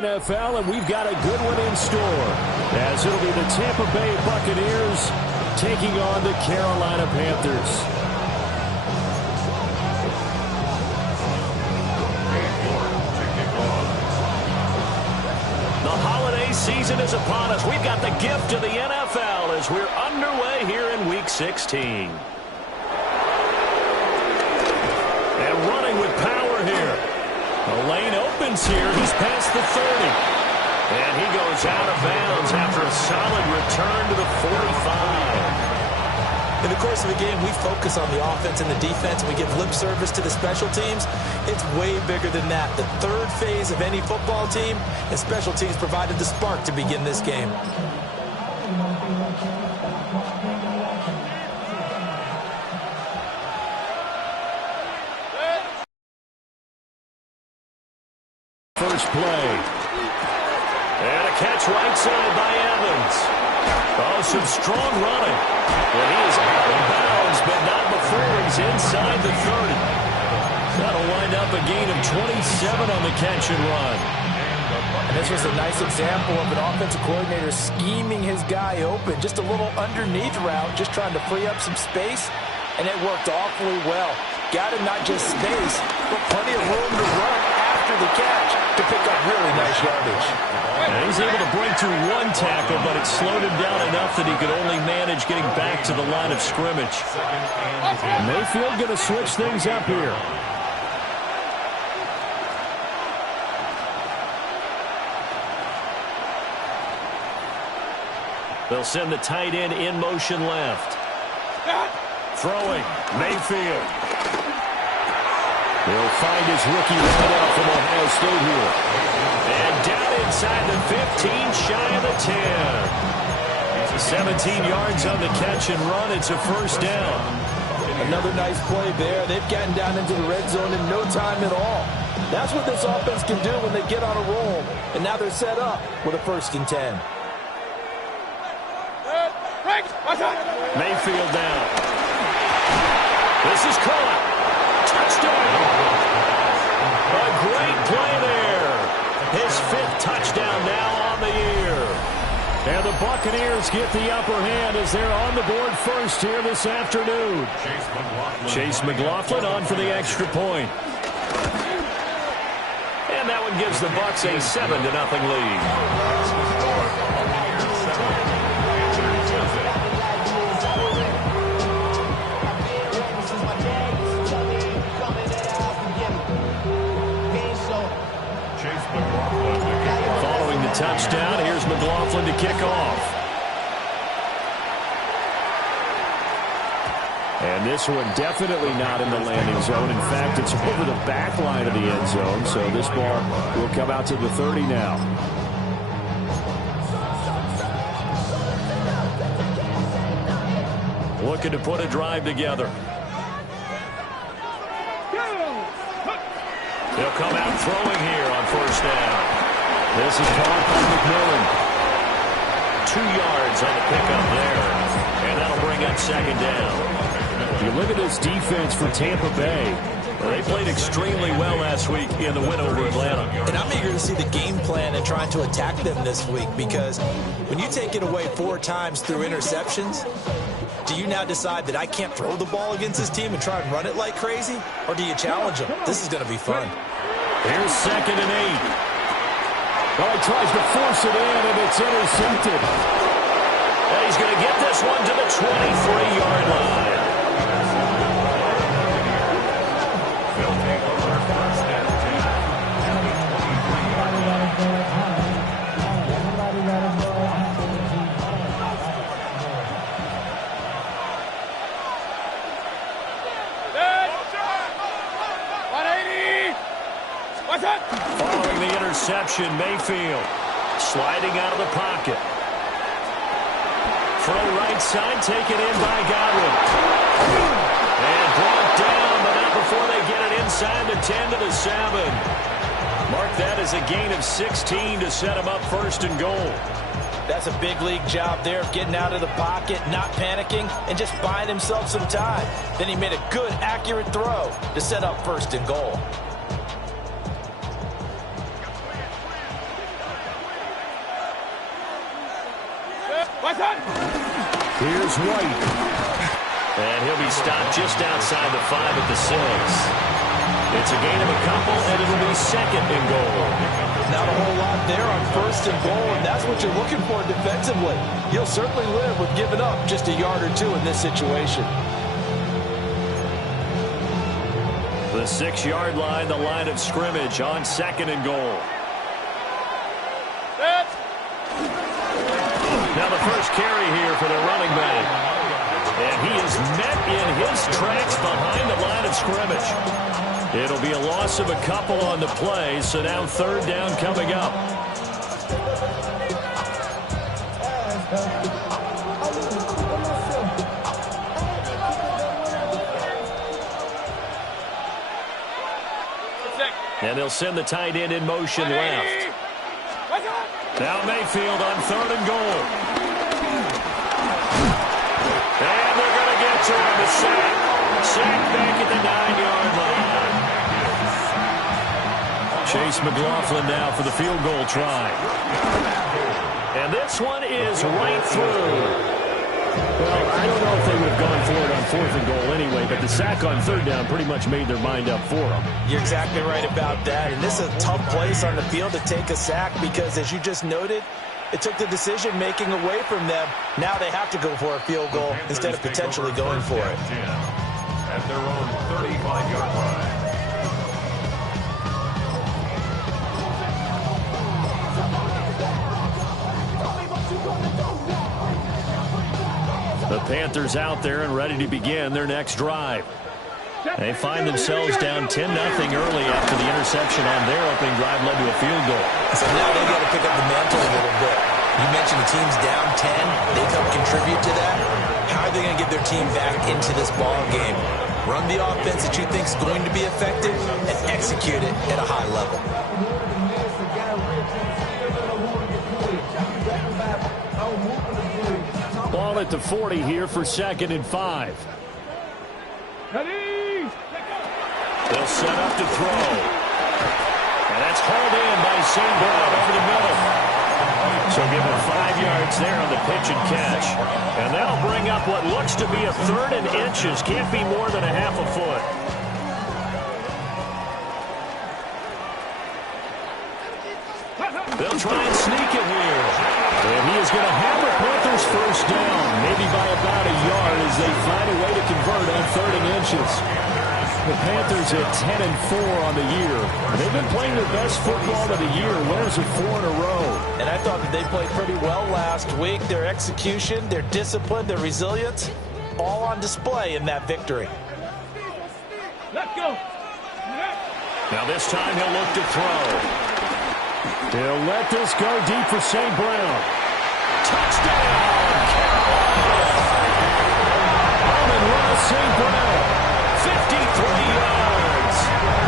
NFL, and we've got a good one in store, as it'll be the Tampa Bay Buccaneers taking on the Carolina Panthers. The holiday season is upon us. We've got the gift of the NFL as we're underway here in Week 16. And running with power here. The lane opens here. He's past the 30. And he goes out of bounds after a solid return to the 45. In the course of a game, we focus on the offense and the defense, and we give lip service to the special teams. It's way bigger than that. The third phase of any football team, and special teams provided the spark to begin this game. First play. And a catch right side by Evans. Oh, some strong running. Well, he is out of bounds, but not before he's inside the 30. That'll wind up a gain of 27 on the catch and run. And this was a nice example of an offensive coordinator scheming his guy open. Just a little underneath route, just trying to free up some space, and it worked awfully well. Got him not just space, but plenty of room to run after the catch to pick up really nice yardage. And he's able to break through one tackle, but it slowed him down enough that he could only manage getting back to the line of scrimmage. Mayfield going to switch things up here. They'll send the tight end in motion left. Throwing, Mayfield. He'll find his rookie wideout from Ohio State here. And down inside the 15, shy of the 10. 17 yards on the catch and run. It's a first down. Another nice play there. They've gotten down into the red zone in no time at all. That's what this offense can do when they get on a roll. And now they're set up with a 1st and 10. Mayfield down. This is caught. Touchdown. A great play there. His 5th touchdown now on the year. And the Buccaneers get the upper hand as they're on the board first here this afternoon. Chase McLaughlin on for the extra point. And that one gives the Bucs a 7-0 lead. Following the touchdown, here's McLaughlin to kick off. And this one definitely not in the landing zone. In fact, it's over the back line of the end zone, so this ball will come out to the 30 now. Looking to put a drive together. They'll come out throwing here on first down. This is caught by McMillan. 2 yards on the pickup there. And that'll bring up 2nd down. You look at this defense for Tampa Bay. Well, they played extremely well last week in the win over Atlanta. And I'm eager to see the game plan and trying to attack them this week, because when you take it away 4 times through interceptions, do you now decide that I can't throw the ball against this team and try and run it like crazy? Or do you challenge them? This is going to be fun. Here's 2nd and 8. Well, he tries to force it in, and it's intercepted. And he's going to get this one to the 23-yard line. Following the interception, Mayfield sliding out of the pocket. Throw right side, taken in by Godwin. And brought down, but not before they get it inside the 10 to the 7. Mark that as a gain of 16 to set him up 1st and goal. That's a big league job there of getting out of the pocket, not panicking, and just buying himself some time. Then he made a good, accurate throw to set up 1st and goal. Here's White. And he'll be stopped just outside the 5 at the 6. It's a gain of a couple, and it'll be second and goal. Not a whole lot there on first and goal, and that's what you're looking for defensively. You'll certainly live with giving up just a yard or two in this situation. The 6-yard line, the line of scrimmage on second and goal. Now the first carry here for the running back. And he is met in his tracks behind the line of scrimmage. It'll be a loss of a couple on the play, so now third down coming up. And they'll send the tight end in motion left. Now Mayfield on third and goal. And they're going to get to him. The sack. Sack back at the 9-yard line. Chase McLaughlin now for the field goal try. And this one is right through. Well, I don't know if they would have gone for it on fourth and goal anyway, but the sack on third down pretty much made their mind up for them. You're exactly right about that. And this is a tough place on the field to take a sack because, as you just noted, it took the decision-making away from them. Now they have to go for a field goal instead of potentially going for it. At their own 35-yard line. The Panthers out there and ready to begin their next drive. They find themselves down 10-0 early after the interception on their opening drive led to a field goal. So now they've got to pick up the mantle a little bit. You mentioned the team's down 10. They've helped contribute to that. How are they going to get their team back into this ball game? Run the offense that you think is going to be effective and execute it at a high level. Ball at the 40 here for 2nd and 5. They'll set up to throw. And that's hauled in by St. Brown over the middle. So give him 5 yards there on the pitch and catch. And that'll bring up what looks to be a 3rd and inches. Can't be more than a half a foot. They'll try and sneak it here. And he is going to have the Panthers first down, maybe by about a yard as they find a way to convert on 3rd and inches. The Panthers at 10-4 on the year. They've been playing their best football of the year, winners of 4 in a row. And I thought that they played pretty well last week. Their execution, their discipline, their resilience, all on display in that victory. Let's go. Now this time he'll look to throw. He'll let this go deep for St. Brown. Touchdown, Carolina! Amon-Ra St. Brown, 53 yards.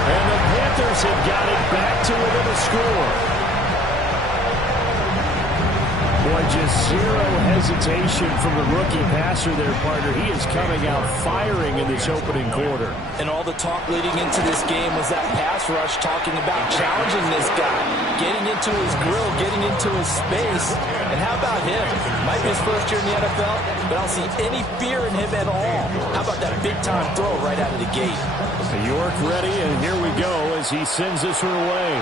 And the Panthers have got it back to within a score. Boy, just zero hesitation from the rookie passer there, partner. He is coming out firing in this opening quarter. And all the talk leading into this game was that pass rush talking about challenging this guy, getting into his grill, getting into his space. And how about him? Might be his first year in the NFL, but I don't see any fear in him at all. How about that big-time throw right out of the gate? York ready, and here we go as he sends this one away.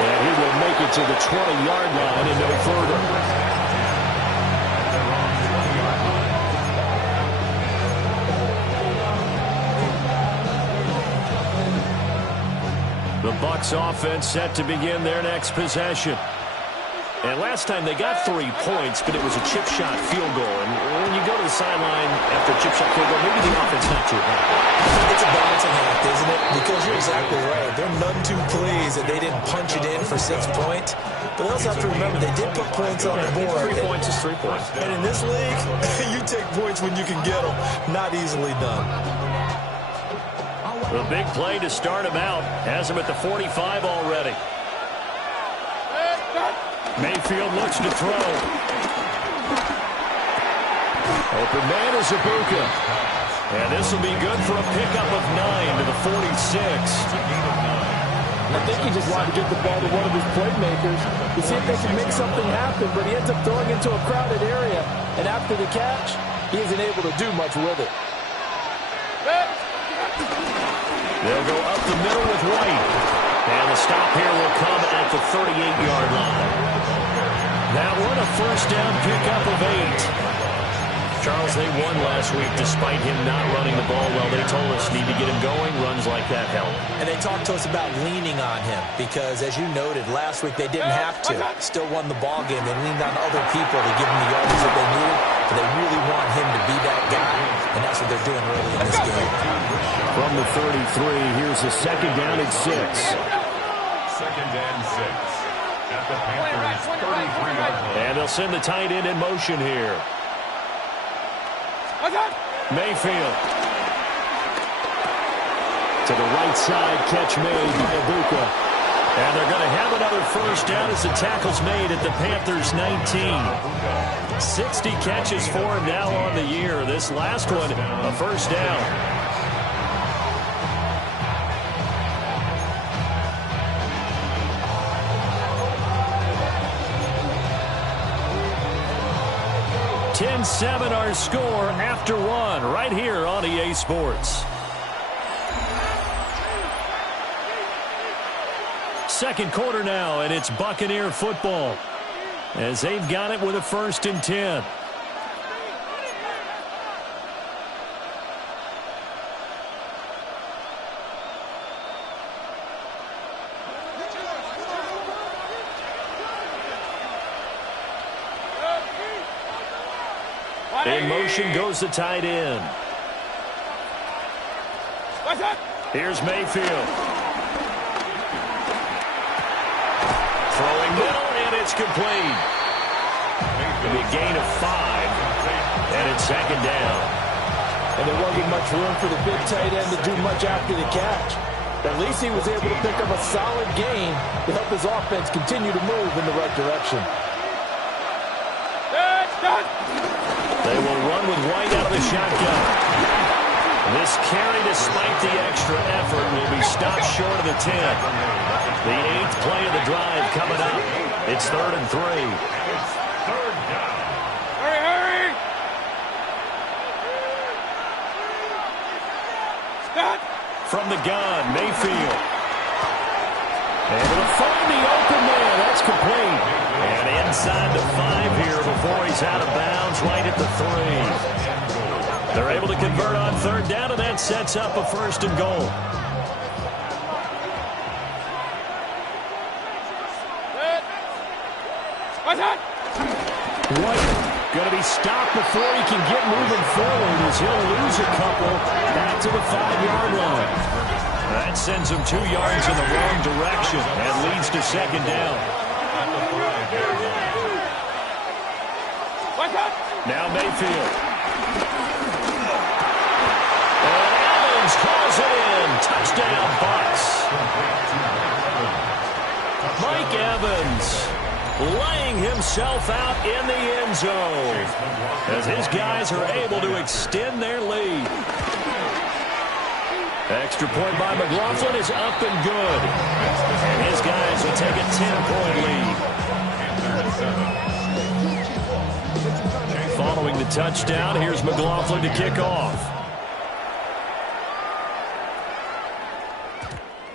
And he will make it to the 20-yard line and no further. The Bucs offense set to begin their next possession. And last time they got 3 points, but it was a chip shot field goal. And when you go to the sideline after a chip shot field goal, maybe the offense not too bad. It's a balancing act, isn't it? Because you're exactly right. They're none too pleased that they didn't punch it in for 6 points. But they also have to remember they did put points on the board. 3 points is 3 points. And in this league, you take points when you can get them. Not easily done. The big play to start him out has him at the 45 already. Mayfield looks to throw. Open man is Ibuka. And this will be good for a pickup of 9 to the 46. And I think he just wanted to get the ball to one of his playmakers to see if they can make something happen, but he ends up throwing into a crowded area, and after the catch, he isn't able to do much with it. They'll go up the middle with White. And the stop here will come at the 38-yard line. That one a first down pickup of 8. Charles, they won last week despite him not running the ball well. They told us need to get him going. Runs like that help. And they talked to us about leaning on him because, as you noted, last week they didn't have to. Still won the ball game. They leaned on other people to give him the yardage that they needed. But they really want him to be that guy, and that's what they're doing early in this game. From the 33, here's a second down and 6. Second and 6 at the Panthers' 33-yard line. And they'll send the tight end in motion here. Mayfield. To the right side, catch made by Ibuka. And they're going to have another first down as the tackle's made at the Panthers' 19. 60 catches for him now on the year. This last one, a first down. Ten-7 our score after one right here on EA Sports. Second quarter now, and it's Buccaneer football as they've got it with a 1st and 10. In motion goes the tight end. Here's Mayfield. Throwing middle, and it's complete. A gain of 5, and it's second down. And there wasn't much room for the big tight end to do much after the catch. But at least he was able to pick up a solid gain to help his offense continue to move in the right direction. They will run with White out of the shotgun. This carry, despite the extra effort, will be stopped short of the 10. The 8th play of the drive coming up. It's 3rd and 3. Third down. Hurry! Stop! From the gun, Mayfield. Able to find the open man. That's complete. And inside the 5 here before he's out of bounds, right at the 3. They're able to convert on 3rd down, and that sets up a 1st and goal. White going to be stopped before he can get moving forward as he'll lose a couple back to the 5-yard line. That sends him 2 yards in the wrong direction and leads to second down. Now Mayfield. And Evans calls it in. Touchdown, Bucs. Mike Evans laying himself out in the end zone as his guys are able to extend their lead. Extra point by McLaughlin is up and good. And his guys will take a 10-point lead. Following the touchdown, here's McLaughlin to kick off.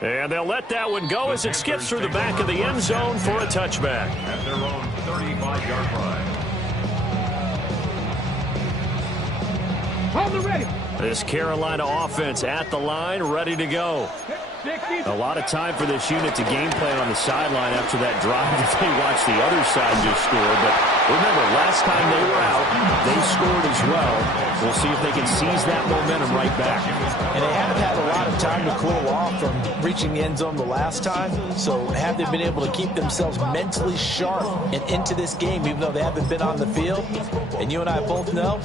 And they'll let that one go as it skips through the back of the end zone for a touchback. At their own 35-yard line. Hold the ready. This Carolina offense at the line, ready to go. A lot of time for this unit to game plan on the sideline after that drive that they watched the other side just score. But remember, last time they were out, they scored as well. We'll see if they can seize that momentum right back. And they haven't had a lot of time to cool off from reaching the end zone the last time. So have they been able to keep themselves mentally sharp and into this game, even though they haven't been on the field? And you and I both know,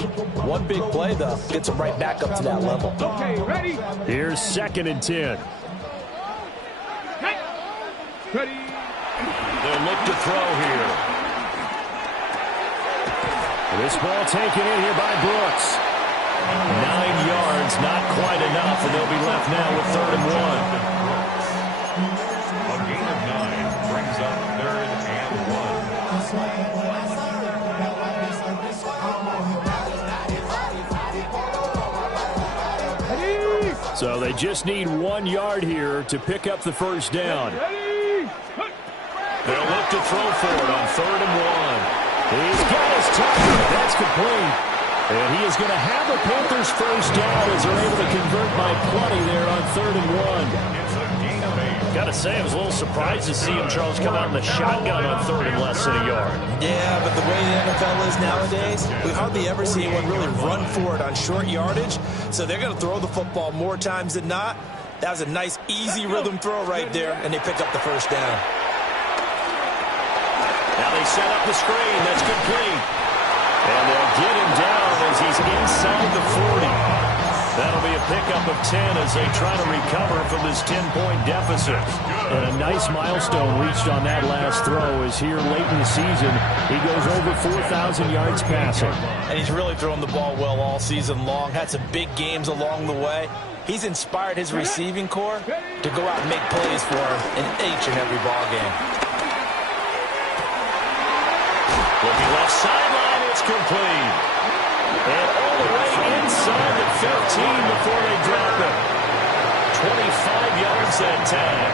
one big play, though, gets them right back up to that level. Okay, ready? Here's 2nd and 10. Ready. They'll look to throw here. This ball taken in here by Brooks. 9 yards, not quite enough, and they'll be left now with 3rd and 1. just need 1 yard here to pick up the first down. They'll look to throw for it on 3rd and 1. He's got his target. That's complete. And he is going to have the Panthers first down as they're able to convert by plenty there on 3rd and 1. Got to say, I was a little surprised to see him, Charles, come out in the shotgun on 3rd and less than a yard. Yeah, but the way the NFL is nowadays, we hardly ever see anyone really run for it on short yardage. So they're going to throw the football more times than not. That was a nice, easy rhythm throw right there, and they pick up the first down. Now they set up the screen. That's complete. And they'll get him down as he's inside the 40. That'll be a pickup of 10 as they try to recover from this 10-point deficit. And a nice milestone reached on that last throw as here late in the season, he goes over 4,000 yards passing. And he's really thrown the ball well all season long. Had some big games along the way. He's inspired his receiving corps to go out and make plays for him in each and every ball game. Looking left sideline, it's complete. And all the way inside the 15 before they drop it. 25 yards that time.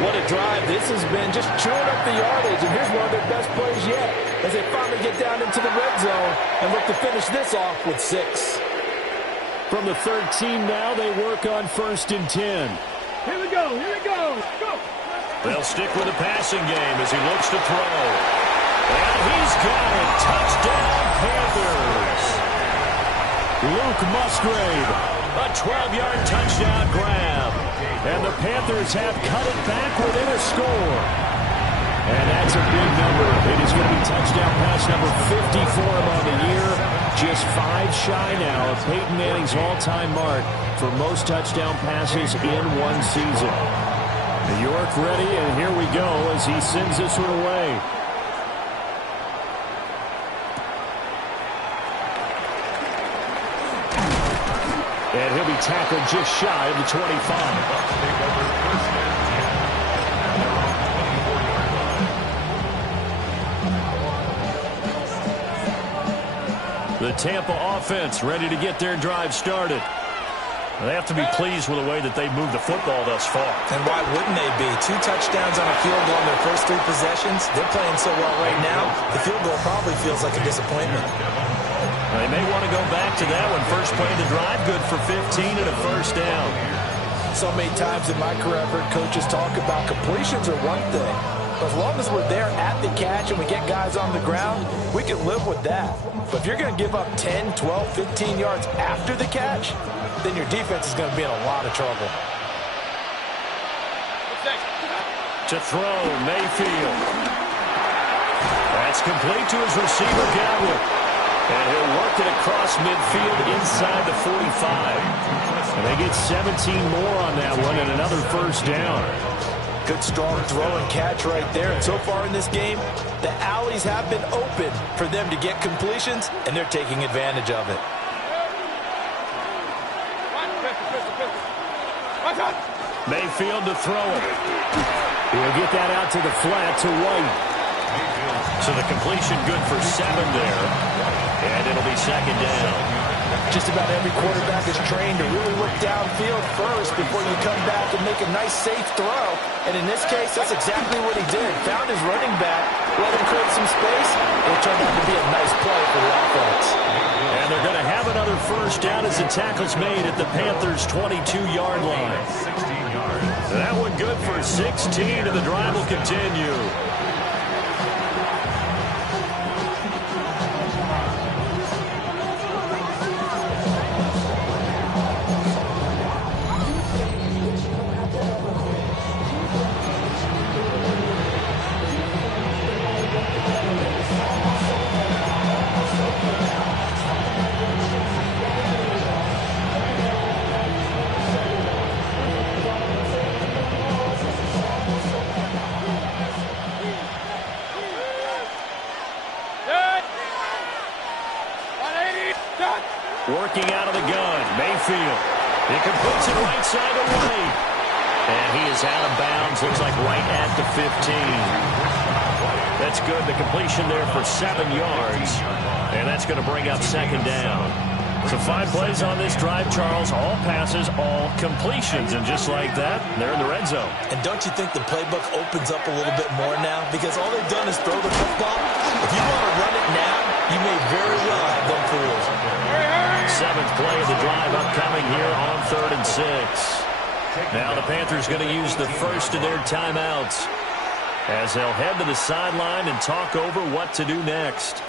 What a drive this has been, just chewing up the yardage. And here's one of their best plays yet as they finally get down into the red zone and look to finish this off with 6. From the 13 now, they work on 1st and 10. Here we go, go! They'll stick with the passing game as he looks to throw. And he's got it. Touchdown, Panthers. Luke Musgrave, a 12-yard touchdown grab. And the Panthers have cut it back within a score. And that's a big number. It is going to be touchdown pass number 50 for him on the year. Just 5 shy now of Peyton Manning's all-time mark for most touchdown passes in one season. New York ready, and here we go as he sends this one away. And he'll be tackled just shy of the 25. The Tampa offense ready to get their drive started. They have to be pleased with the way that they've moved the football thus far. And why wouldn't they be? 2 touchdowns on a field goal in their first 3 possessions. They're playing so well right now, the field goal probably feels like a disappointment. They may want to go back to that one. First play of the drive, good for 15 and a first down. So many times in my career, I've heard coaches talk about completions are one thing. But as long as we're there at the catch and we get guys on the ground, we can live with that. But if you're going to give up 10, 12, 15 yards after the catch, then your defense is going to be in a lot of trouble. To throw, Mayfield. That's complete to his receiver, Gabriel. And he'll work it across midfield inside the 45. And they get 17 more on that one and another first down. Good strong throw and catch right there. And so far in this game, the alleys have been open for them to get completions, and they're taking advantage of it. Mayfield to throw it. He'll get that out to the flat to White. So the completion good for 7 there. And it'll be second down. Just about every quarterback is trained to really look downfield first before you come back and make a nice, safe throw. And in this case, that's exactly what he did. Found his running back, let him create some space, and it turned out to be a nice play for the offense. And they're going to have another first down as the tackle's made at the Panthers' 22-yard line. That one good for 16, and the drive will continue. Working out of the gun, Mayfield. He completes it right side away. And he is out of bounds, looks like right at the 15. That's good, the completion there for 7 yards. And that's going to bring up second down. So 5 plays on this drive, Charles. All passes, all completions. And just like that, they're in the red zone. And don't you think the playbook opens up a little bit more now? Because all they've done is throw the football. If you want to run it now, you may very well have them fooled. 7th play of the drive upcoming here on 3rd and 6. Now the Panthers going to use the first of their timeouts as they'll head to the sideline and talk over what to do next.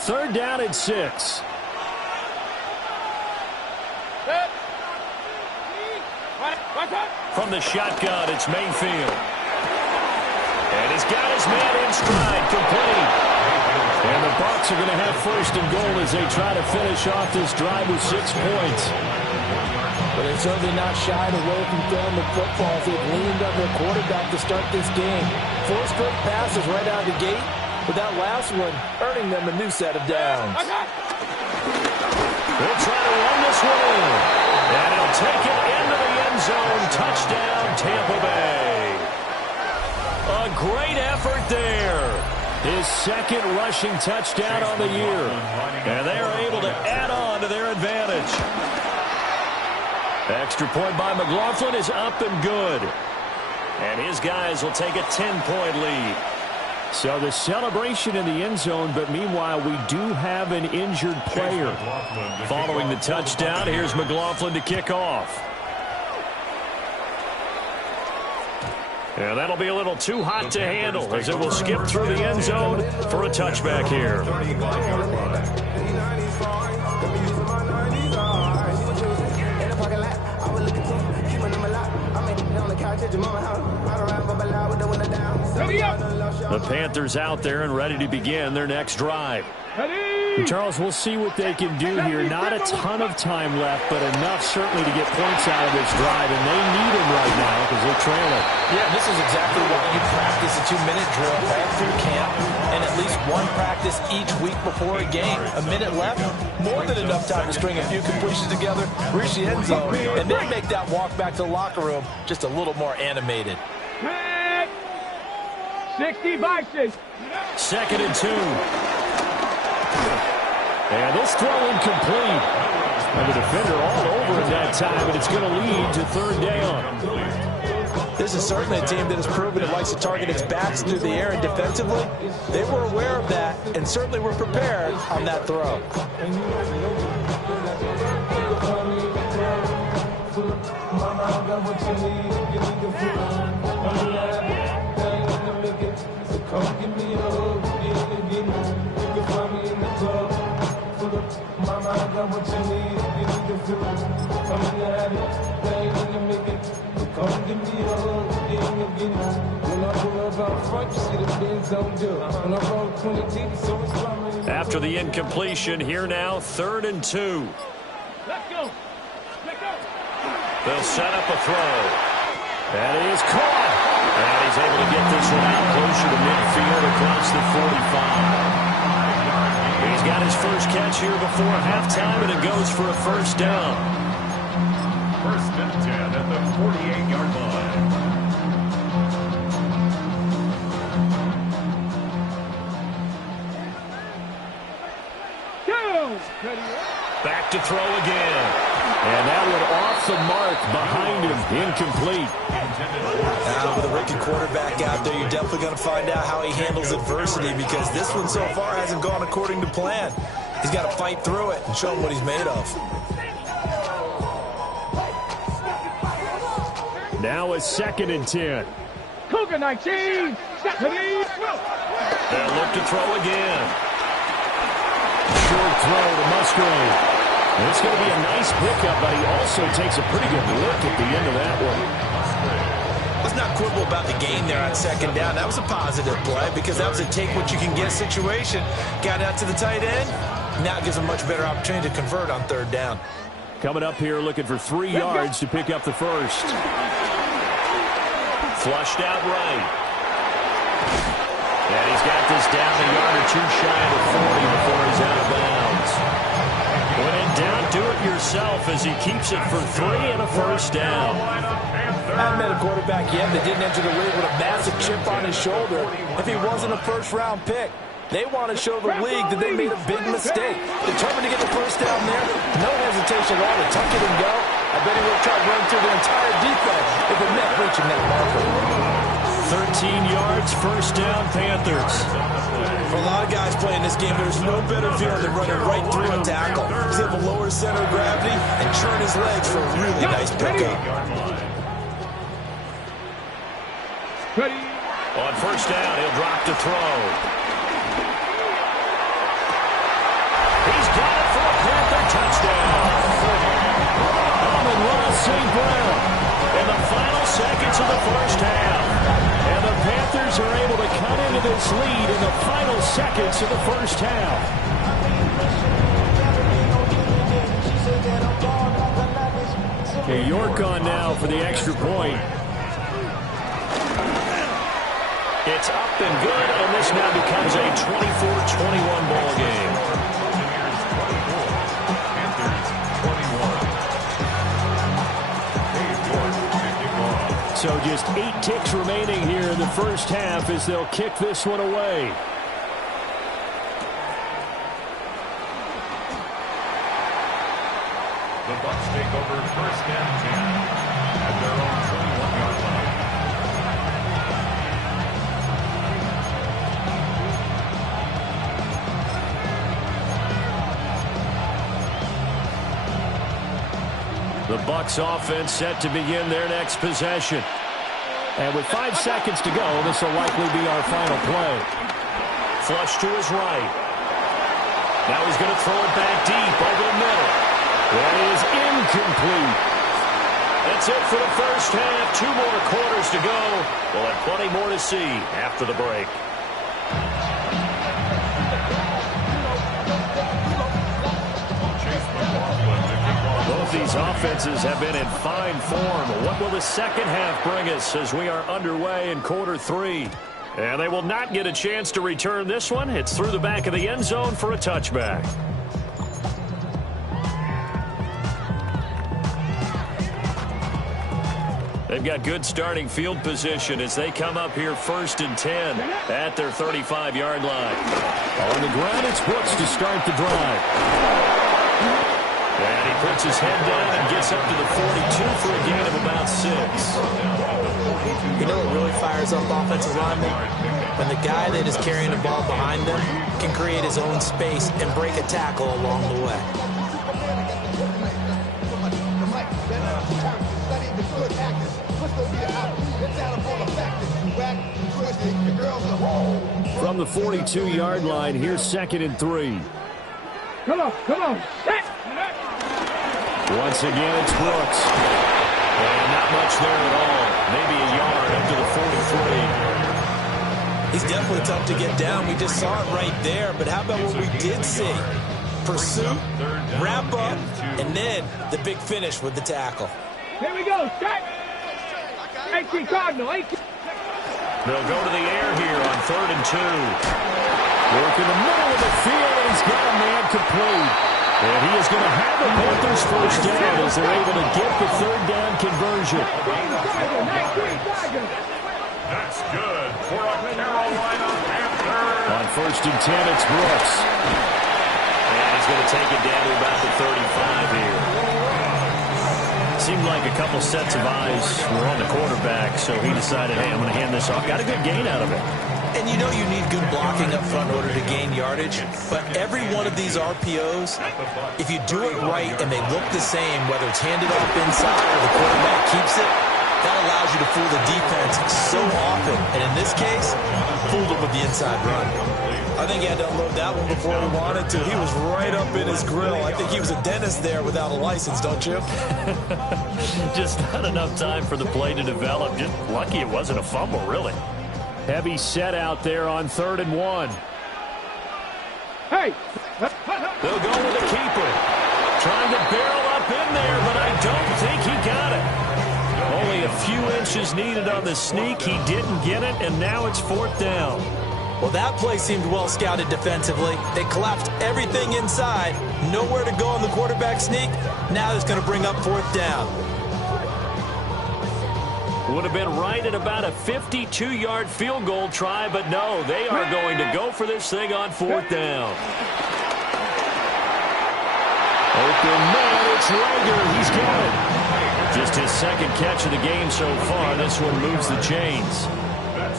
Third down and 6. From the shotgun, it's Mayfield. And he's got his man in stride, complete. And the Bucs are going to have first and goal as they try to finish off this drive with 6 points. But they're certainly not shied away from throwing the football. They've leaned on their quarterback to start this game. 4 straight passes right out of the gate, with that last one earning them a new set of downs. They'll try to run this one in. And he'll take it into the end zone. Touchdown, Tampa Bay. A great effort there. His second rushing touchdown on the year. And they are able to add on to their advantage. Extra point by McLaughlin is up and good. And his guys will take a 10-point lead. So the celebration in the end zone, but meanwhile we do have an injured player. Following the touchdown, here's McLaughlin to kick off. And that'll be a little too hot to handle as it will skip through the end zone for a touchback here. The Panthers out there and ready to begin their next drive. And Charles, we'll see what they can do here. Not a ton of time left, but enough certainly to get points out of this drive, and they need them right now because they're trailing. Yeah, this is exactly why you practice a 2-minute drill all through camp and at least one practice each week before a game. A minute left, more than enough time to string a few completions together, reach the end zone, and then make that walk back to the locker room just a little more animated. 60 by 6. 2nd and 2. And this throw incomplete. And the defender all over it that time, and it's going to lead to 3rd down. This is certainly a team that has proven it likes to target its backs through the air, and defensively, they were aware of that and certainly were prepared on that throw. After the incompletion, here now, 3rd and 2. Let's go. Let's go. They'll set up a throw. And he is caught. And he's able to get this one out closer to midfield across the 45. He's got his first catch here before halftime, and it goes for a 1st down. 1st and 10 at the 48-yard line. Back to throw again. And that one off the mark behind him. Incomplete. Now, with a rookie quarterback out there, you're definitely going to find out how he handles adversity, because this one so far hasn't gone according to plan. He's got to fight through it and show him what he's made of. Now a 2nd and 10. Cougar 19. They'll look to throw again. Short throw to Musgrave. And it's going to be a nice pickup, but he also takes a pretty good look at the end of that one. Let's not quibble about the gain there on 2nd down. That was a positive play because that was a take-what-you-can-get situation. Got out to the tight end. Now it gives a much better opportunity to convert on 3rd down. Coming up here looking for 3 yards to pick up the first. Flushed out right. And he's got this down a yard or 2 shy of the 40 before he's out of bounds. When in doubt, do it yourself. himself as he keeps it for 3 and a first down. Haven't met a quarterback yet that didn't enter the league with a massive chip on his shoulder if he wasn't a first-round pick. They want to show the league that they made a big mistake. Determined to get the first down there, no hesitation at all to tuck it and go. I bet he would have tried to run through the entire defense if it meant reaching that marker. 13 yards, first down, Panthers. For a lot of guys playing this game, there's no better feeling than running right through a tackle. He's able to lower his center of gravity and churn his legs for a really nice pickup. Ready. On first down, he'll drop to throw. He's got it for a Panther touchdown. Amon-Ra St. Brown in the final seconds of the first half. And the Panthers are able to cut into this lead in the final seconds of the first half. Okay, York on now for the extra point. It's up and good, and this now becomes a 24-21 ball game. So just 8 ticks remaining here in the first half as they'll kick this one away. The Bucs take over first and 10 at their own 21-yard line. The Bucs offense set to begin their next possession. And with 5 seconds to go, this will likely be our final play. Flush to his right. Now he's going to throw it back deep over the middle. That is incomplete. That's it for the first half. 2 more quarters to go. We'll have plenty more to see after the break. Both these offenses have been in fine form. What will the second half bring us as we are underway in quarter 3? And they will not get a chance to return this one. It's through the back of the end zone for a touchback. They've got good starting field position as they come up here first and 10 at their 35-yard line. On the ground, it's Brooks to start the drive. And he puts his head down and gets up to the 42 for a gain of about 6. You know what really fires up offensive linemen? When the guy that is carrying the ball behind them can create his own space and break a tackle along the way. From the 42-yard line, here's 2nd and 3. Come on, set. Once again, it's Brooks. And not much there at all. Maybe a yard up to the 43. He's definitely tough to get down. We just saw it right there. But how about what we did see? Pursuit, wrap up, and then the big finish with the tackle. Here we go, set. 18 Cardinal, 18. They'll go to the air here on 3rd and 2. Work in the middle of the field, and he's got a man complete. And he is going to have the Panthers first down as they're able to get the 3rd down conversion. That's good for a Carolina Panther. On 1st and 10, it's Brooks. And he's going to take it down to about the 35 here. Seemed like a couple sets of eyes were on the quarterback, so he decided, hey, I'm going to hand this off. Got a good gain out of it. And you know you need good blocking up front in order to gain yardage. But every one of these RPOs, if you do it right and they look the same, whether it's handed off inside or the quarterback keeps it, that allows you to fool the defense so often. And in this case, fooled them with the inside run. I think he had to unload that one before he wanted to. He was right up in his grill. I think he was a dentist there without a license, don't you? Just not enough time for the play to develop. Just lucky it wasn't a fumble, really. Heavy set out there on 3rd and 1. Hey. They'll go with a keeper. Trying to barrel up in there, but I don't think he got it. Only a few inches needed on the sneak. He didn't get it, and now it's 4th down. Well, that play seemed well scouted defensively. They collapsed everything inside. Nowhere to go on the quarterback sneak. Now it's going to bring up 4th down. Would have been right at about a 52-yard field goal try, but no, they are going to go for this thing on 4th down. Open man, it's Rager. He's got it. Just his 2nd catch of the game so far. This one moves the chains.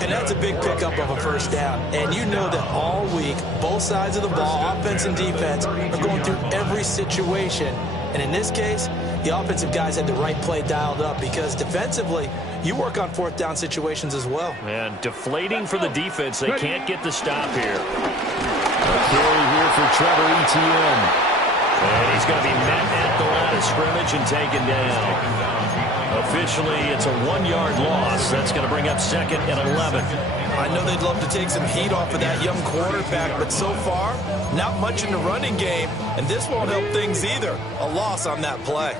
And that's a big pickup of a 1st down. And you know that all week, both sides of the ball, offense and defense, are going through every situation. And in this case, the offensive guys had the right play dialed up because defensively, you work on 4th down situations as well. And deflating for the defense. They can't get the stop here. A carry here for Trevor Etienne. And he's going to be met at the line of scrimmage and taken down. Officially, it's a 1-yard loss. That's going to bring up 2nd and 11. I know they'd love to take some heat off of that young quarterback, but so far, not much in the running game, and this won't help things either. A loss on that play.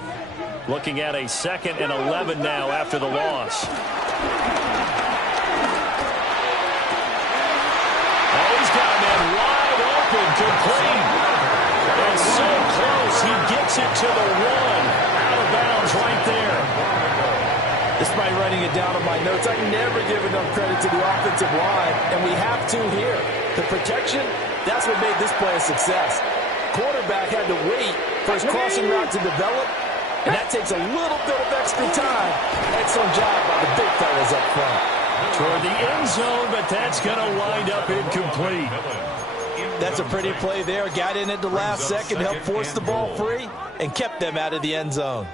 Looking at a 2nd and 11 now after the loss. Oh, he's got a man wide open, complete. And so close, he gets it to the 1. Out of bounds right there. Despite writing it down on my notes, I never give enough credit to the offensive line, and we have to here. The protection, that's what made this play a success. Quarterback had to wait for his crossing route to develop, and that takes a little bit of extra time. Excellent job by the big fellas up front. Toward the end zone, but that's going to wind up incomplete. That's a pretty play there. Got in at the last second, helped force the ball free, and kept them out of the end zone.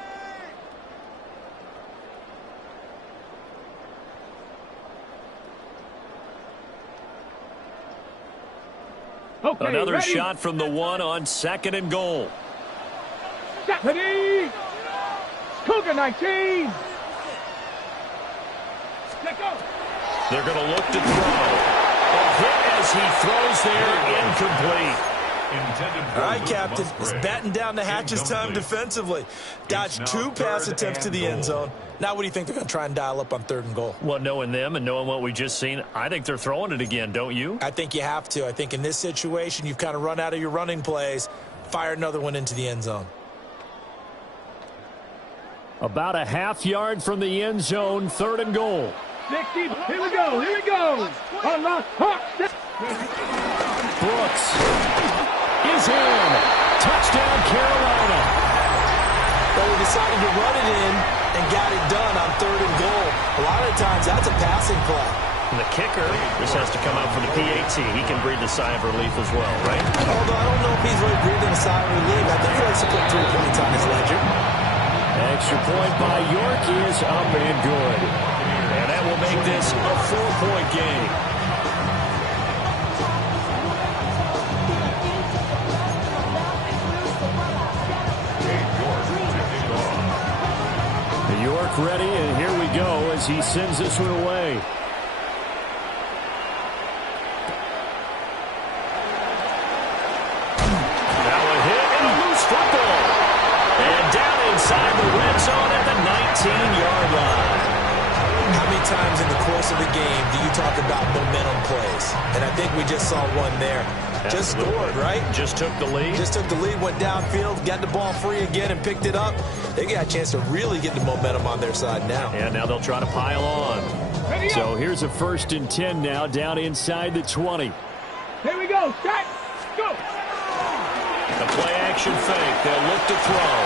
Okay, Another ready? shot from the 1 on 2nd and goal. Ready? Cougar 19. Let go. They're going to look to throw. A hit as he throws there, incomplete. All right, Captain. It's batting down the hatches time defensively. Dodged 2 pass attempts to the end zone. Now what do you think they're going to try and dial up on 3rd and goal? Well, knowing them and knowing what we just seen, I think they're throwing it again, don't you? I think you have to. I think in this situation, you've kind of run out of your running plays. Fire another one into the end zone. About a half-yard from the end zone, 3rd and goal. 60. Here we go. Here we go. On the Hawks. Brooks is in. Touchdown, Carolina. But we decided to run it in and got it done on 3rd and goal. A lot of times, that's a passing play. And the kicker, this has to come out for the PAT. He can breathe a sigh of relief as well, right? Although I don't know if he's really breathing a sigh of relief. I think he likes to put 3 points on his ledger. Extra point by York is up and good. And that will make this a 4-point game. York ready, and here we go as he sends this one away. Now a hit and a loose football. And down inside the red zone at the 19-yard line. How many times in the course of the game do you talk about momentum plays? And I think we just saw one there. Just scored, right? Just took the lead. Just took the lead, went downfield, got the ball free again and picked it up. They got a chance to really get the momentum on their side now. And now they'll try to pile on. So here's a 1st and 10 now down inside the 20. Here we go. Set. Go. The play action fake. They'll look to throw.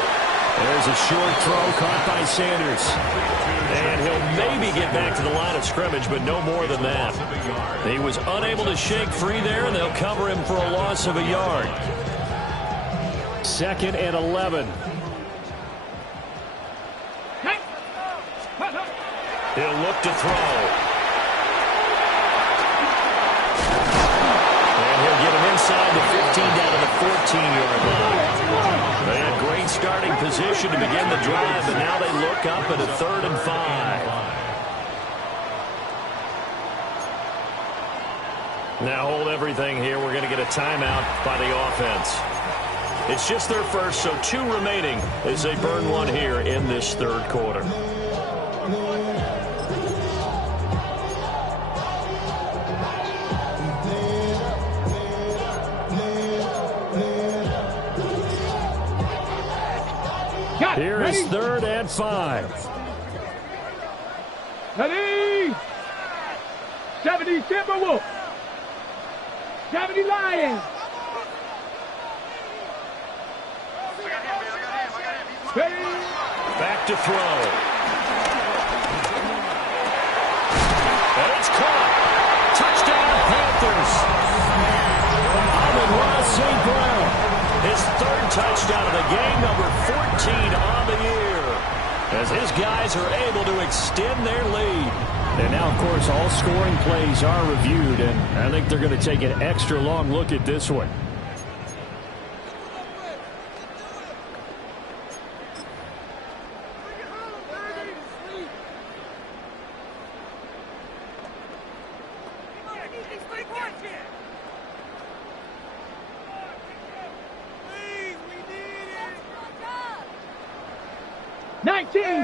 There's a short throw caught by Sanders. And he'll maybe get back to the line of scrimmage, but no more than that. He was unable to shake free there, and they'll cover him for a loss of a yard. 2nd and 11. He'll look to throw. And he'll get him inside the 15 down to the 14-yard line. They had great starting position to begin the drive, but now they look up at a 3rd and 5. Now hold everything here. We're going to get a timeout by the offense. It's just their first, so 2 remaining as they burn one here in this 3rd quarter. Got it. Here Ready? is 3rd and 5. Ready? 70 Timberwolves. 70 Lions. Ready? Back to throw. And it's caught. Touchdown, Panthers. Amon-Ra St. Brown. His 3rd touchdown of the game, number 14 on the year. As his guys are able to extend their lead. And now, of course, all scoring plays are reviewed, and I think they're going to take an extra long look at this one.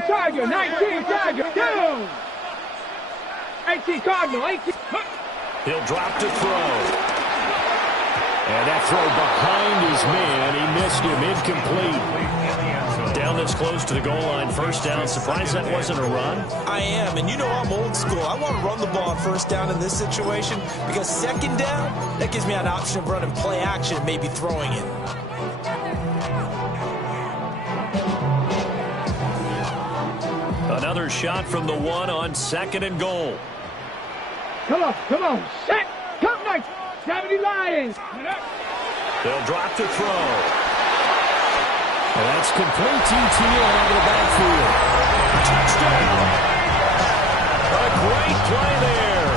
Tiger, 19 Tiger, down. 18 Cardinal, 18. He'll drop to throw. And that throw behind his man. He missed him, incomplete. Down this close to the goal line, 1st down. Surprised that wasn't a run? I am, and you know I'm old school. I want to run the ball on 1st down in this situation because 2nd down, that gives me an option of running play action and maybe throwing it. Another shot from the 1 on 2nd and goal. Come on, set, come next, 70 Lions. They'll drop to throw. And that's complete TTL out of the backfield. Touchdown! A great play there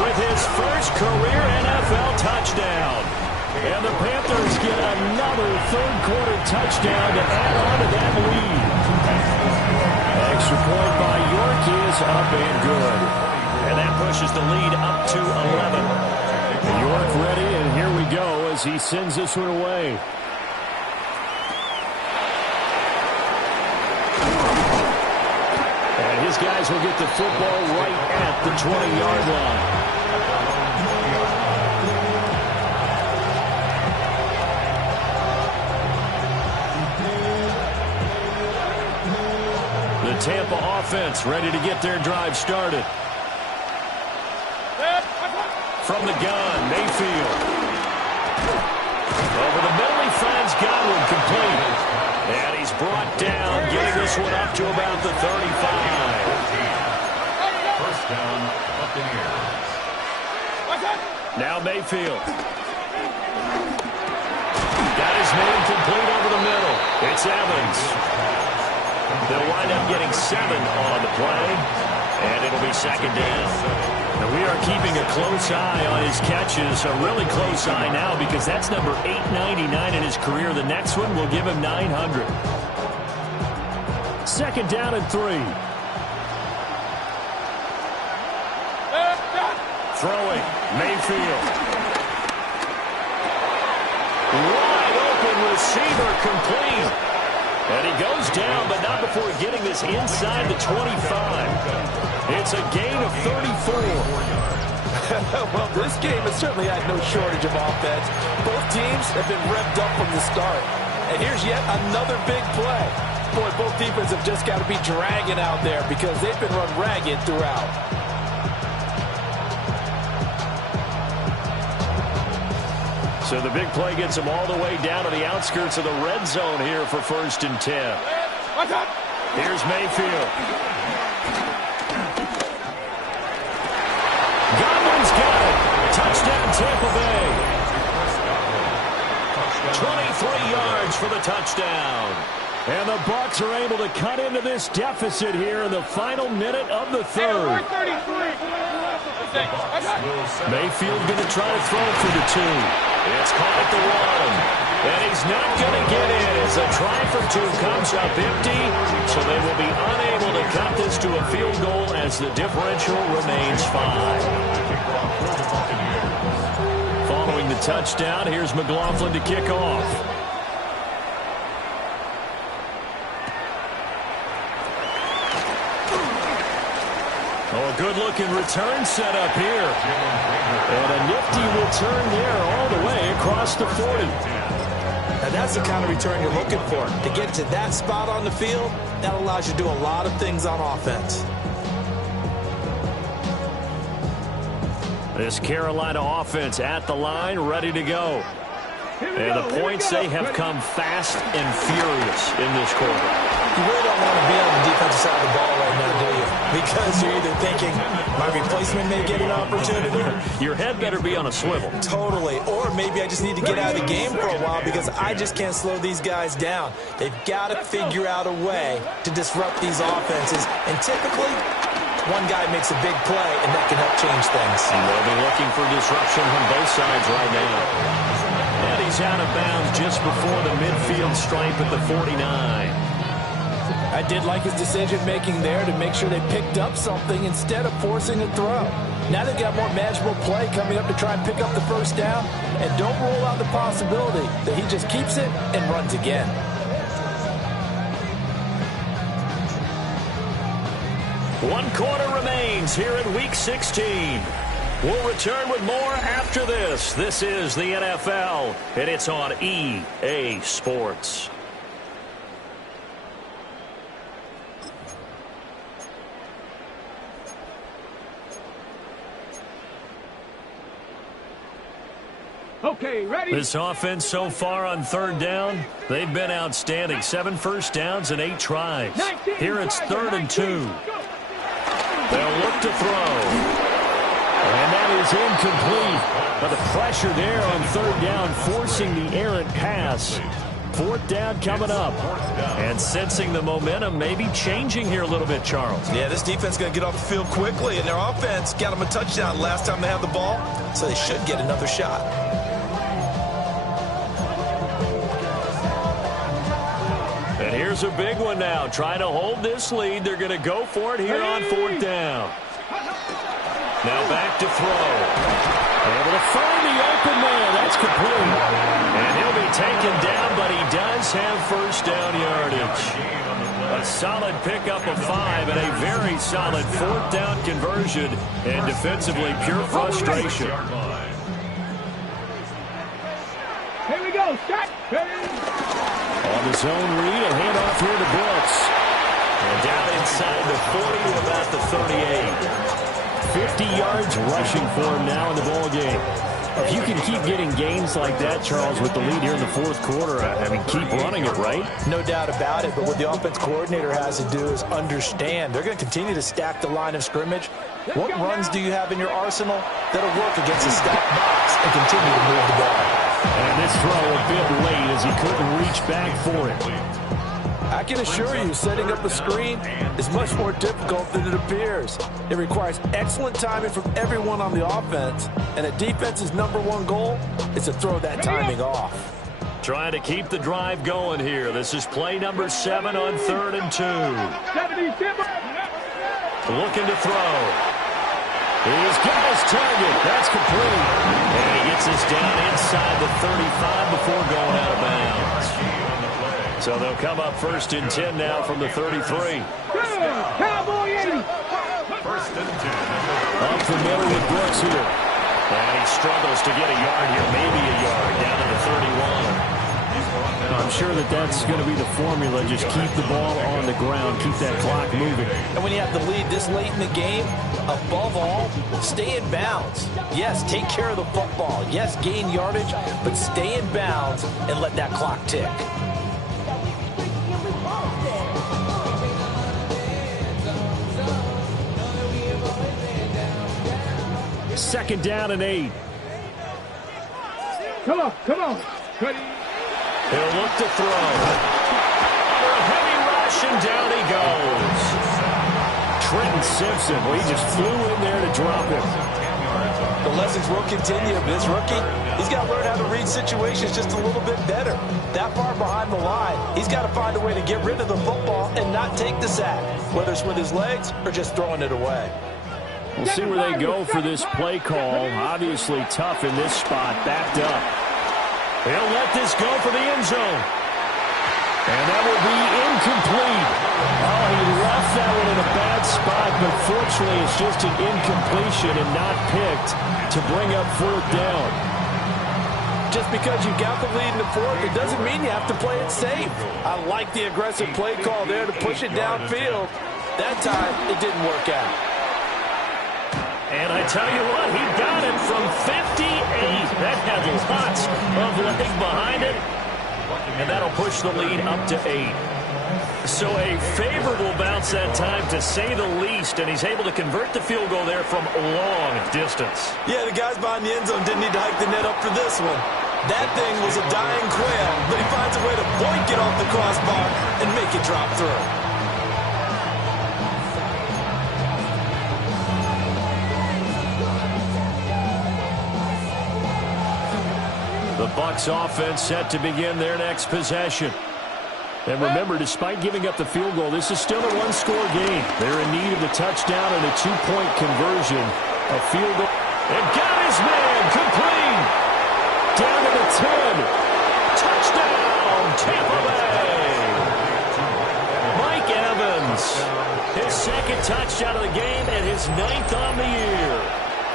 with his 1st career NFL touchdown. And the Panthers get another 3rd quarter touchdown to add on to that lead. Extra point by York is up and good. And that pushes the lead up to 11. York ready, and here we go as he sends this one away. And his guys will get the football right at the 20-yard line. Tampa offense ready to get their drive started. From the gun, Mayfield. Over the middle, he finds Godwin, complete. And he's brought down, getting this one up to about the 35. 1st down, Buccaneers. Now Mayfield. Got his man complete over the middle. It's Evans. They'll wind up getting 7 on the play, and it'll be 2nd down. And we are keeping a close eye on his catches, a really close eye now because that's number 899 in his career. The next one will give him 900. 2nd down and 3. Throwing, Mayfield. Wide open receiver, complete. And he goes down, but not before getting this inside the 25. It's a gain of 34. Well, this game has certainly had no shortage of offense. Both teams have been revved up from the start. And here's yet another big play. Boy, both defenses have just got to be dragging out there because they've been run ragged throughout. So the big play gets him all the way down to the outskirts of the red zone here for 1st and 10. Here's Mayfield. Godwin's got it. Touchdown, Tampa Bay. 23 yards for the touchdown. And the Bucs are able to cut into this deficit here in the final minute of the 3rd. Mayfield going to try to throw for the 2. It's caught at the 1. And he's not going to get in as a try for 2 comes up empty. So they will be unable to cut this to a field goal as the differential remains 5. Following the touchdown, here's McLaughlin to kick off. Oh, a good-looking return set up here. And a nifty return there all the way across the 40. And that's the kind of return you're looking for. To get to that spot on the field, that allows you to do a lot of things on offense. This Carolina offense at the line, ready to go. And the points, they have come fast and furious in this quarter. You really don't want to be on the defensive side of the ball right now, do you? Because you're either thinking, my replacement may get an opportunity. Your head better be on a swivel. Totally. Or maybe I just need to get out of the game for a while because I just can't slow these guys down. They've got to figure out a way to disrupt these offenses. And typically, one guy makes a big play, and that can help change things. And they'll be looking for disruption from both sides right now. And he's out of bounds just before the midfield stripe at the 49. I did like his decision-making there to make sure they picked up something instead of forcing a throw. Now they've got more manageable play coming up to try and pick up the first down. And don't rule out the possibility that he just keeps it and runs again. One quarter remains here in Week 16. We'll return with more after this. This is the NFL, and it's on EA Sports. Okay, ready? This offense so far on third down, they've been outstanding. 7 first downs and 8 tries. Here it's 3rd and 2. They'll look to throw. And that is incomplete. But the pressure there on 3rd down, forcing the errant pass. 4th down coming up. And sensing the momentum maybe changing here a little bit, Charles. Yeah, this defense is going to get off the field quickly, and their offense got them a touchdown last time they had the ball, so they should get another shot. And here's a big one now. Trying to hold this lead. They're going to go for it here on 4th down. Now back to throw. Able to find the open man. That's complete. And he'll be taken down, but he does have first down yardage. A solid pickup of 5 and a very solid 4th down conversion. And defensively, pure frustration. Here we go. Start. On the zone read, a handoff here to Brooks. And down inside the 40 to about the 38. 50 yards rushing for him now in the ball game. If you can keep getting gains like that, Charles, with the lead here in the 4th quarter, I mean, keep running it, right? No doubt about it, but what the offense coordinator has to do is understand. They're going to continue to stack the line of scrimmage. What runs do you have in your arsenal that'll work against a stacked box and continue to move the ball? And this throw a bit late as he couldn't reach back for it. I can assure you, setting up a screen is much more difficult than it appears. It requires excellent timing from everyone on the offense, and a defense's #1 goal is to throw that timing off. Trying to keep the drive going here. This is play number 7 on 3rd and 2. Looking to throw. He's got his target. That's complete. And he gets this down inside the 35 before going out of bounds. So they'll come up 1st and 10 now from the 33. Cowboy 80. First and 10. Unfamiliar with Brooks here. And he struggles to get a yard here, maybe a yard, down to the 31. I'm sure that that's going to be the formula. Just keep the ball on the ground, keep that clock moving. And when you have the lead this late in the game, above all, stay in bounds. Yes, take care of the football. Yes, gain yardage, but stay in bounds and let that clock tick. Second down and 8. Come on. Ready? He'll look to throw. Under a heavy rush, and down he goes. Trenton Simpson, well, he just flew in there to drop him. The lessons will continue. This rookie, he's got to learn how to read situations just a little bit better. That far behind the line, he's got to find a way to get rid of the football and not take the sack, whether it's with his legs or just throwing it away. We'll see where they go for this play call. Obviously tough in this spot, backed up. He'll let this go for the end zone. And that will be incomplete. Oh, he left that one in a bad spot, but fortunately it's just an incompletion and not picked to bring up 4th down. Just because you got the lead in the fourth, it doesn't mean you have to play it safe. I like the aggressive play call there to push it downfield. That time, it didn't work out. And I tell you what, he got it from 58. That had lots of leg behind it. And that'll push the lead up to 8. So a favorable bounce that time, to say the least, and he's able to convert the field goal there from long distance. Yeah, the guys behind the end zone didn't need to hike the net up for this one. That thing was a dying quail, but he finds a way to boink it off the crossbar and make it drop through. The Bucs offense set to begin their next possession. And remember, despite giving up the field goal, this is still a one-score game. They're in need of the touchdown and a two-point conversion. A field goal. And got his man complete. Down to the 10. Touchdown, Tampa Bay. Mike Evans. His second touchdown of the game and his 9th on the year.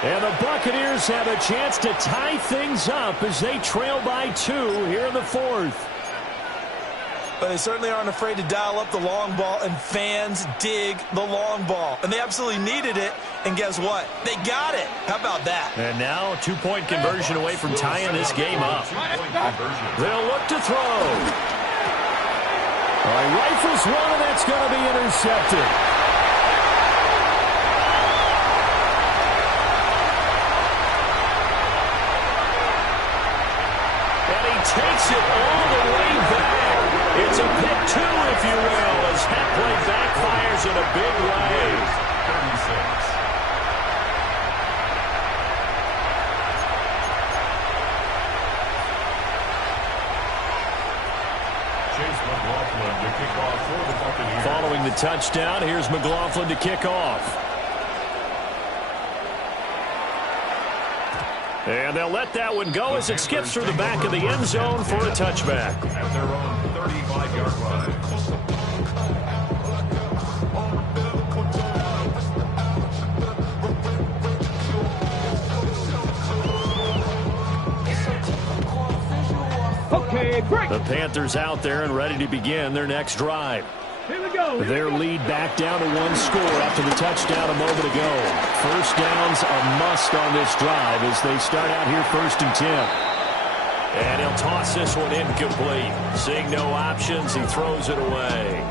And the Buccaneers have a chance to tie things up as they trail by 2 here in the fourth. But they certainly aren't afraid to dial up the long ball, and fans dig the long ball. And they absolutely needed it, and guess what? They got it. How about that? And now a two-point conversion away from tying this game up. They'll look to throw. All right, rifles one, and that's going to be intercepted. And he takes it all the way back. It's a pick 2, if you will, as that play backfires in a big way. 36. Chase McLaughlin to kick off for the Buccaneers. Following the touchdown, here's McLaughlin to kick off. And they'll let that one go as it skips through the back of the end zone for a touchback. At their own 35-yard line. Okay, break. The Panthers out there and ready to begin their next drive. Here we go. Their lead back down to 1 score after the touchdown a moment ago. First down's a must on this drive as they start out here 1st and 10. And he'll toss this one incomplete. Seeing no options, he throws it away.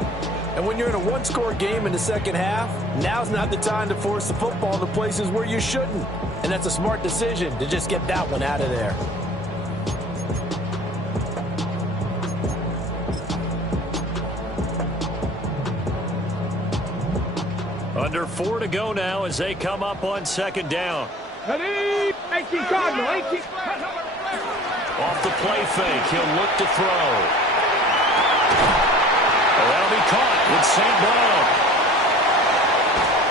And when you're in a one-score game in the second half, now's not the time to force the football to places where you shouldn't. And that's a smart decision to just get that one out of there. Under 4 to go now as they come up on 2nd down. Ready? 18 Cardinal, 18. Off the play fake, he'll look to throw. That'll be caught with St. Brown.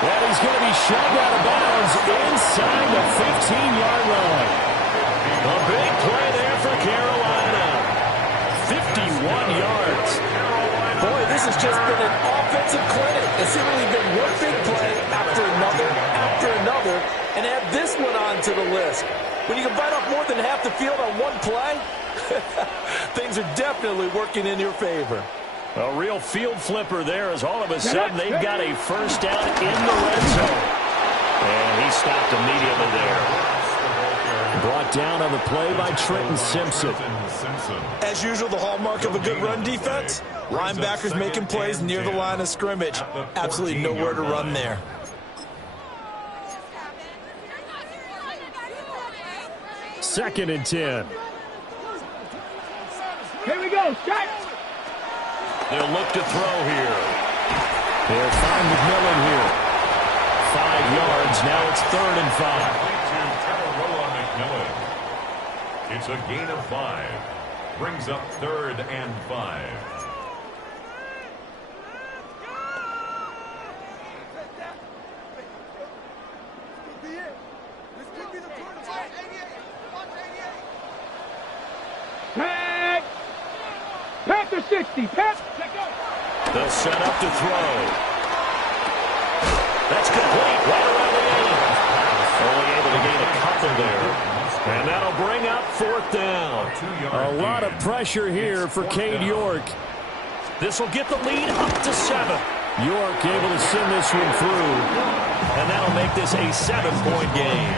And he's going to be shoved out of bounds inside the 15-yard line. A big play there for Carolina. 51 yards. Boy, this has just been an offensive clinic. It's seemingly been one big play after another, and add this one onto the list. When you can bite off more than half the field on one play, things are definitely working in your favor. A real field flipper there as all of a sudden they've got a first down in the red zone. And he stopped immediately there. Brought down on the play by Trenton Simpson. As usual, the hallmark of a good run defense, linebackers making plays near the line of scrimmage. Absolutely nowhere to run there. Second and 10. Here we go. Shot. They'll look to throw here. They'll find McMillan here. 5 yards. Now it's 3rd and 5. It's a gain of 5. Brings up 3rd and 5. Tag. Panther 60. Panther. They'll set up to throw. That's complete right around the 8. Only able to gain a couple there. And that'll bring up 4th down. A lot of pressure here for Cade York. This will get the lead up to 7. York able to send this one through. And that'll make this a 7-point game.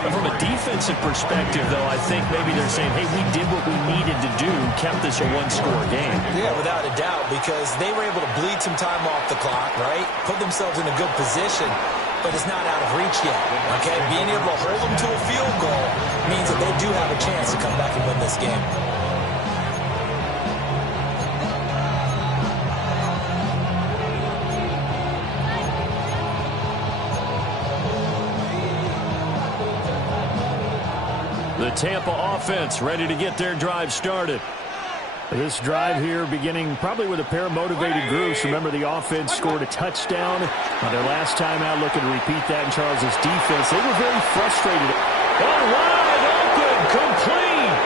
But from a defensive perspective, though, I think maybe they're saying, hey, we did what we needed to do, kept this a 1-score game. Yeah, without a doubt, because they were able to bleed some time off the clock, right? Put themselves in a good position, but it's not out of reach yet, okay? Being able to hold them to a field goal means that they do have a chance to come back and win this game. The Tampa offense ready to get their drive started. This drive here beginning probably with a pair of motivated groups. Remember, the offense scored a touchdown on their last time out, looking to repeat that in Charles' defense. They were very frustrated. Oh, wide open, complete.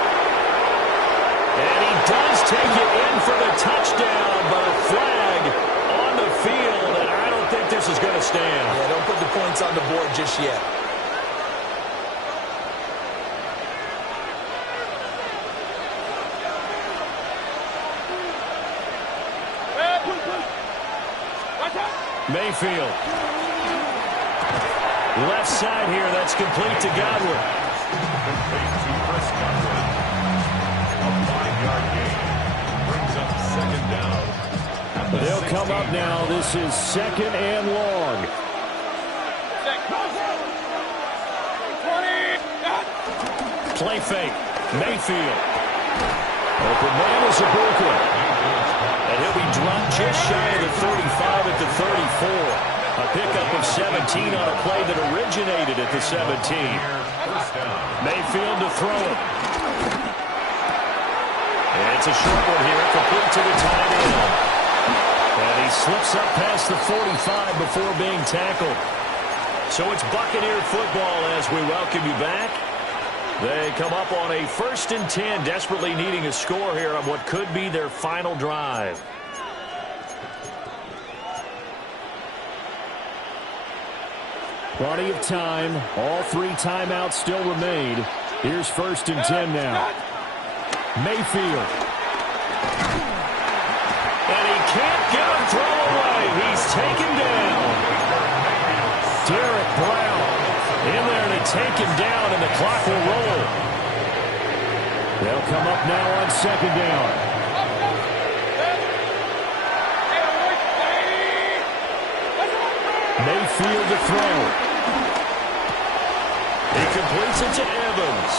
And he does take it in for the touchdown, but a flag on the field, and I don't think this is going to stand. Yeah, don't put the points on the board just yet. Mayfield. Left side here, that's complete to Godwin. Complete to Chris Godwin. A 5-yard gain. Brings up 2nd down. They'll come up now. This is 2nd and long. Play fake. Mayfield. Open man is Ibuka. And he'll be dropped just shy of the 35 at the 34. A pickup of 17 on a play that originated at the 17. Mayfield to throw it. And it's a short one here, complete to the tight end. And he slips up past the 45 before being tackled. So it's Buccaneer football as we welcome you back. They come up on a 1st and 10, desperately needing a score here on what could be their final drive. Plenty of time. All 3 timeouts still remain. Here's 1st and 10 now. Mayfield. And he can't get a throw away. He's taken down. Derek Brown in there to take him down, and the clock will roll. They'll come up now on 2nd down. Mayfield to throw. He completes it to Evans.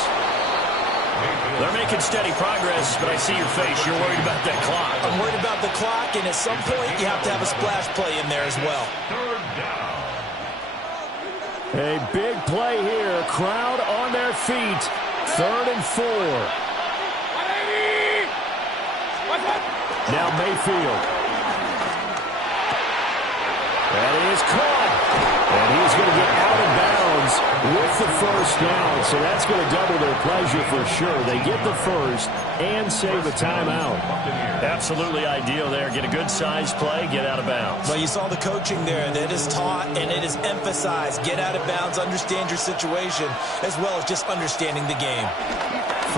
They're making steady progress, but I see your face. You're worried about that clock. I'm worried about the clock, and at some point you have to have a splash play in there as well. 3rd down. A big play here. Crowd on their feet. 3rd and 4. Now Mayfield. That is caught. And he's going to get out of bounds with the 1st down. So that's going to double their pleasure for sure. They get the 1st and save a timeout. Absolutely ideal there. Get a good size play, get out of bounds. Well, you saw the coaching there. That is taught and it is emphasized. Get out of bounds, understand your situation, as well as just understanding the game.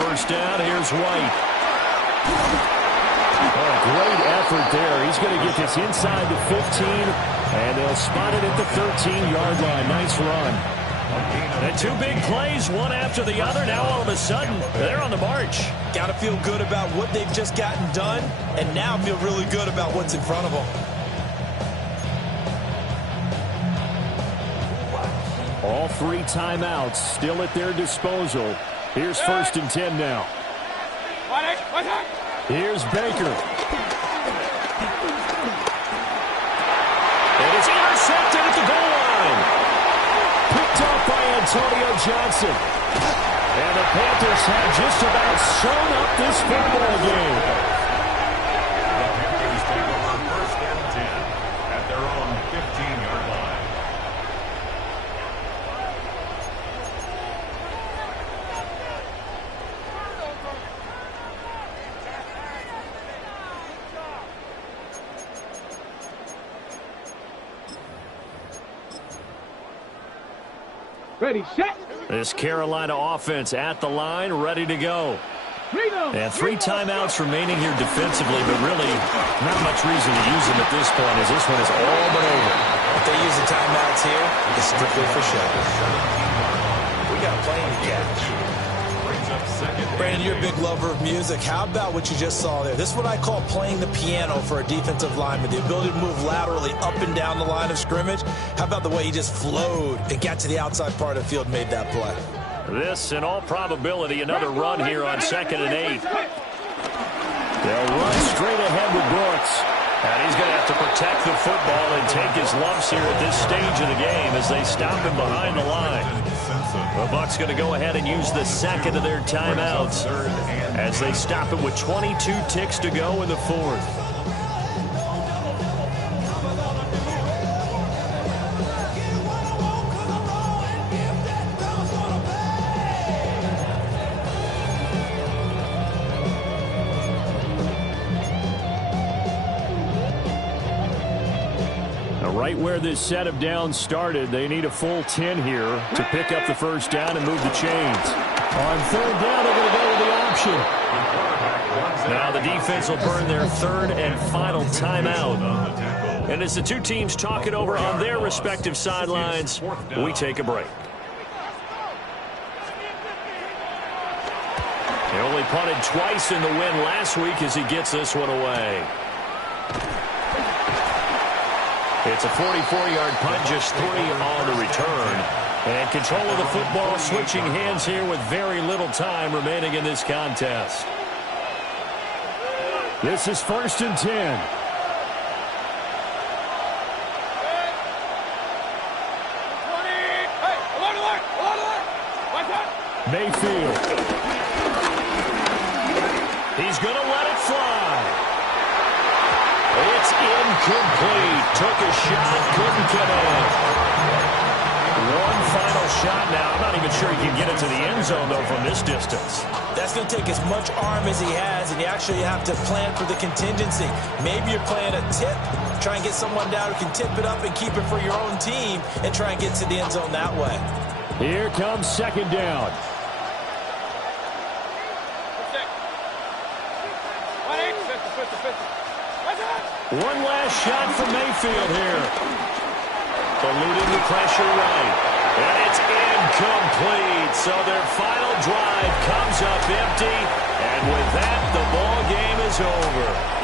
1st down, here's White. Oh, great effort there. He's going to get this inside the 15, and they'll spot it at the 13-yard line. Nice run. And 2 big plays, one after the other. Now all of a sudden, they're on the march. Got to feel good about what they've just gotten done, and now feel really good about what's in front of them. All 3 timeouts still at their disposal. Here's 1st and 10 now. Here's Baker. It is intercepted at the goal line. Picked up by Antonio Johnson. And the Panthers have just about sewn up this football game. The Panthers take over 1st and 10 at their own 15-yard line. Ready, set. This Carolina offense at the line, ready to go. And 3 timeouts remaining here defensively, but really not much reason to use them at this point as this one is all but over. If they use the timeouts here, it's strictly for show. We got a plane to catch. Brandon, you're a big lover of music. How about what you just saw there? This is what I call playing the piano for a defensive lineman. The ability to move laterally up and down the line of scrimmage. How about the way he just flowed and got to the outside part of the field and made that play? This, in all probability, another run here on 2nd and 8. They'll run straight ahead with Brooks. And he's going to have to protect the football and take his lumps here at this stage of the game as they stop him behind the line. The Bucs going to go ahead and use the second of their timeouts as they stop it with 22 ticks to go in the 4th. Right where this set of downs started, they need a full 10 here to pick up the first down and move the chains. On 3rd down, they're going to go with the option. Now the defense will burn their 3rd and final timeout. And as the two teams talk it over on their respective sidelines, we take a break. He only punted twice in the win last week as he gets this one away. It's a 44-yard punt, just 3 on the return. And control of the football switching hands here with very little time remaining in this contest. This is 1st and 10. Mayfield. He's going to let it fly. It's incomplete. Took a shot, couldn't get in. One final shot now. I'm not even sure he can get it to the end zone, though, from this distance. That's going to take as much arm as he has, and you actually have to plan for the contingency. Maybe you're playing a tip, try and get someone down who can tip it up and keep it for your own team and try and get to the end zone that way. Here comes 2nd down. One last shot from Mayfield here. Eluding the pressure right. And it's incomplete. So their final drive comes up empty. And with that, the ball game is over.